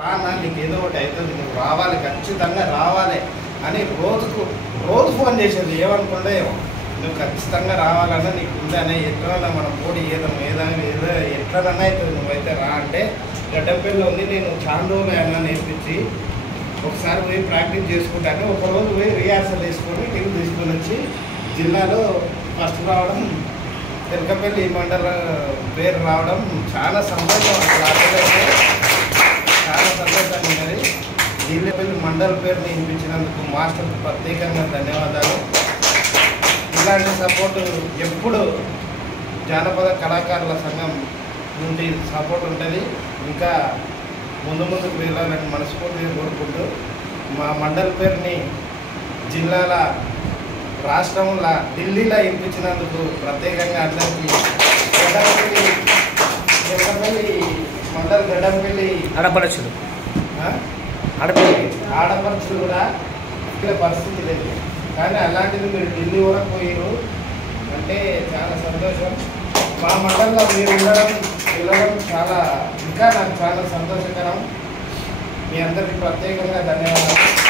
రానా నీకు ఏదో ఒకటి అవుతుంది, నువ్వు రావాలి, ఖచ్చితంగా రావాలి అని రోజు ఫోన్ చేసేది. ఏమనుకుంటే నువ్వు ఖచ్చితంగా రావాలన్నా నీకు ఉందనే ఎట్లన్నా మనం పోటీ ఏదో ఎట్లనన్నా అవుతుంది, నువ్వైతే రా అంటే గడ్డపల్లిలో ఉంది. నేను చాలా రోజులు ఏమన్నా నేర్పించి ఒకసారి పోయి ప్రాక్టీస్ చేసుకుంటాను. ఒకరోజు పోయి రిహార్సల్ వేసుకొని టీం తీసుకొని వచ్చి జిల్లాలో ఫస్ట్ రావడం, తెలకపల్లి మండల పేరు రావడం చాలా సంతోషం. అసలు చాలా సంతోషంగా ఉన్నది. జిల్లాపల్లి మండల పేరు నియమించినందుకు మాస్టర్కు ప్రత్యేకంగా ధన్యవాదాలు. ఇలాంటి సపోర్టు ఎప్పుడు జానపద కళాకారుల సంఘం నుండి సపోర్ట్ ఉంటుంది. ఇంకా ముందుకు వెళ్ళాలని మనస్ఫూర్తిగా కోరుకుంటూ మా మండల పేరుని జిల్లాల రాష్ట్రంలో ఢిల్లీలో ఇప్పించినందుకు ప్రత్యేకంగా అందరికీ గడ్డపల్లి మండల గడ్డపల్లి ఆడపడుచులు కూడా ఇక్కడ పరిస్థితి లేదు. కానీ అలాంటిది మీరు ఢిల్లీ వరకు పోయారు అంటే చాలా సంతోషం. మా మండలంలో మీరు వెళ్ళడం చాలా ఇంకా నాకు చాలా సంతోషకరం. మీ అందరికీ ప్రత్యేకంగా ధన్యవాదాలు.